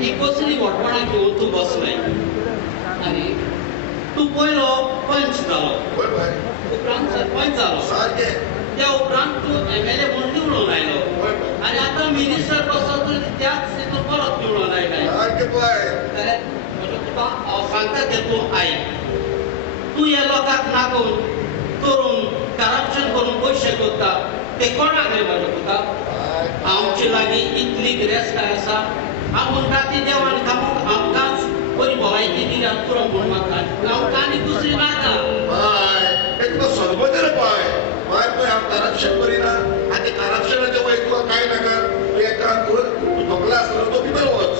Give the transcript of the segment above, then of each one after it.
ही कसली वटपणा घेऊन तू बसलाय आणि तू पहिलो पंच जालो उपरांत सरपंच जालो त्या उपरांत तू MLA म्हणून निवडून आयलो आणि आता मिनिस्टर कसो तू त्याच हितून परत निवडून आयलाय जाल्यार तुका हांव सांगता तें तूं आयक. तूं ह्या लोकांक नागून करून करप्शन करून पयशे करता ते कोणाक रे म्हज्या पुता? आमचे लागीं इतली गिरेस्ताय आसा हांव म्हणटा ती देवान आमकांच बरी भलायकी दिल्या पुरो म्हूण म्हाका आमकां आनी दुसरी नाका. सोदबोदे रे पळय हांव करप्शन करिना आनी करप्शनाच्या वय तुका कांय नाका. तूं एक काम कर, तूं थकला आसलो तो भितर वच.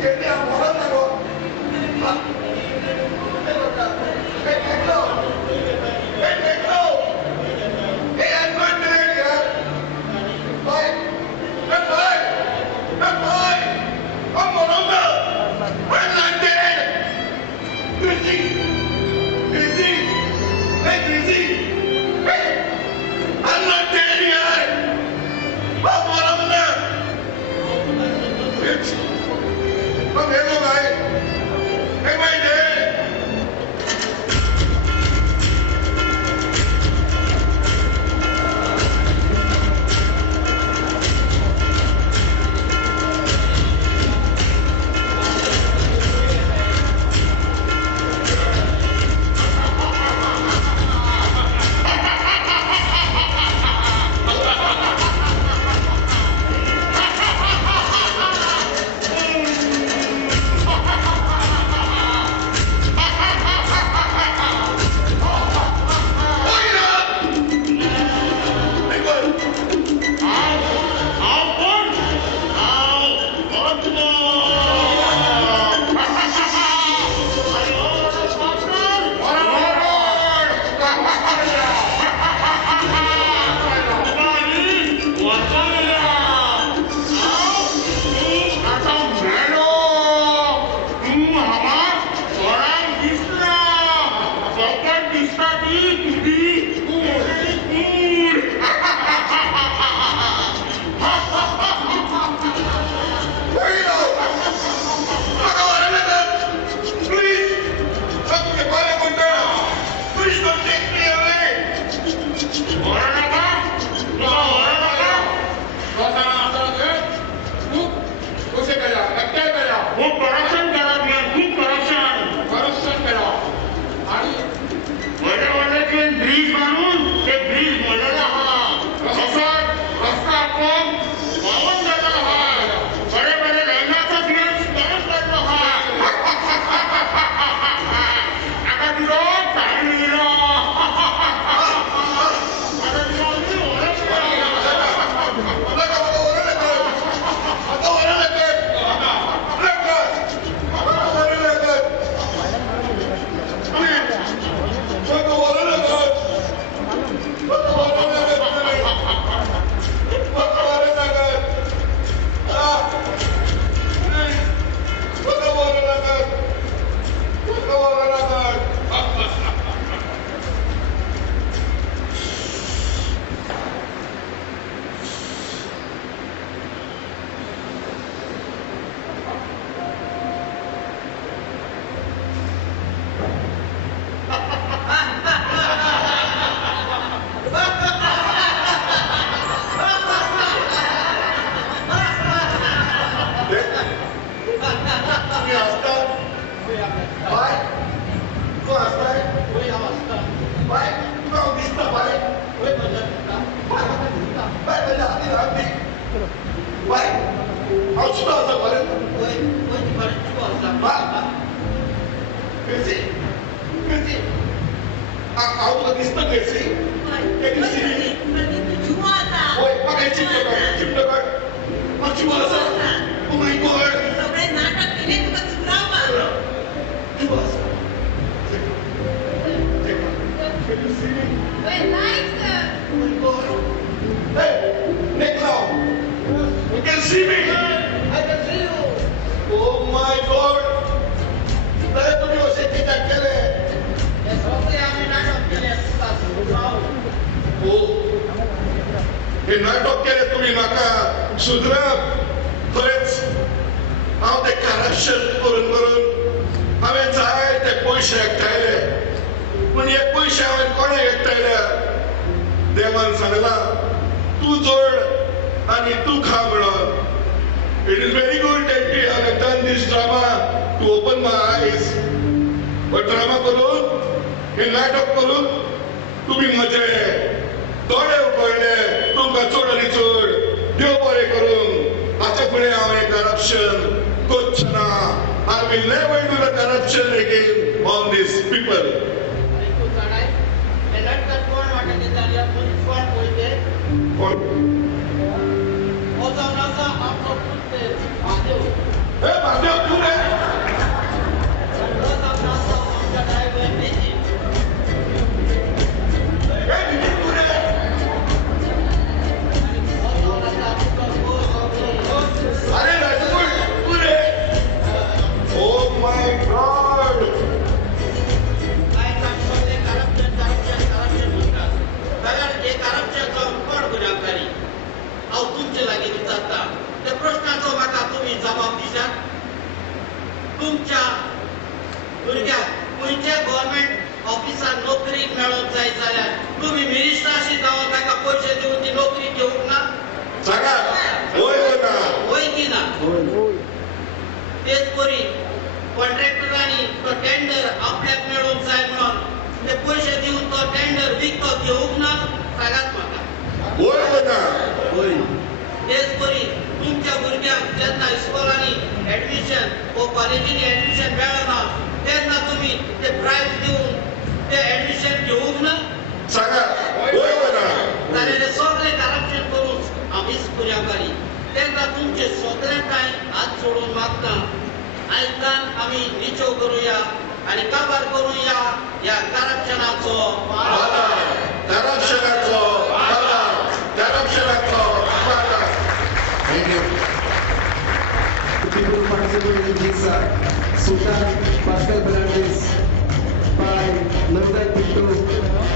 Hey, ऑफिसात नोकरी मेळोवंक जाय जाल्यार तुम्ही मिनिस्टराशी जावन ताका पयशे दिवन ती नोकरी घेवंक ना सांगा होय ना होय की ना तेच परी कॉन्ट्रॅक्टरांनी तो टेंडर आपल्याक मेळोवंक जाय म्हणून ते पयशे दिवन तो टेंडर विकतो घेवंक ना सांगात म्हाका होय ना होय तेच परी तुमच्या भुरग्यांक जेन्ना इस्कॉलांनी ऍडमिशन व कॉलेजींनी ऍडमिशन मेळना तेन्ना तुम्ही ते प्राइज दिवन ते ऍडमिशन घेवंक ना सांगा होय ना जाल्यार हे सगळे करप्शन करून आमीच पुर्याकारी तेन्ना तुमचे सगळ्यांकाय हात जोडून मागता आयकान आमी निचो करूया आणि काबार करूया या करप्शनाचो करप्शनाचो thank you People participating in this Sultan Pascal Fernandez by Navdat Pinto,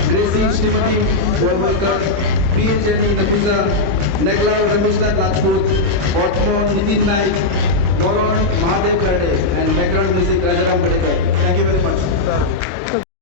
Gracie Shrimati Walwalkar, P. Jenny Nafiza, Negla Rameshnath Rajput, Otmo Nitin Naik, Goron Mahadev Karde.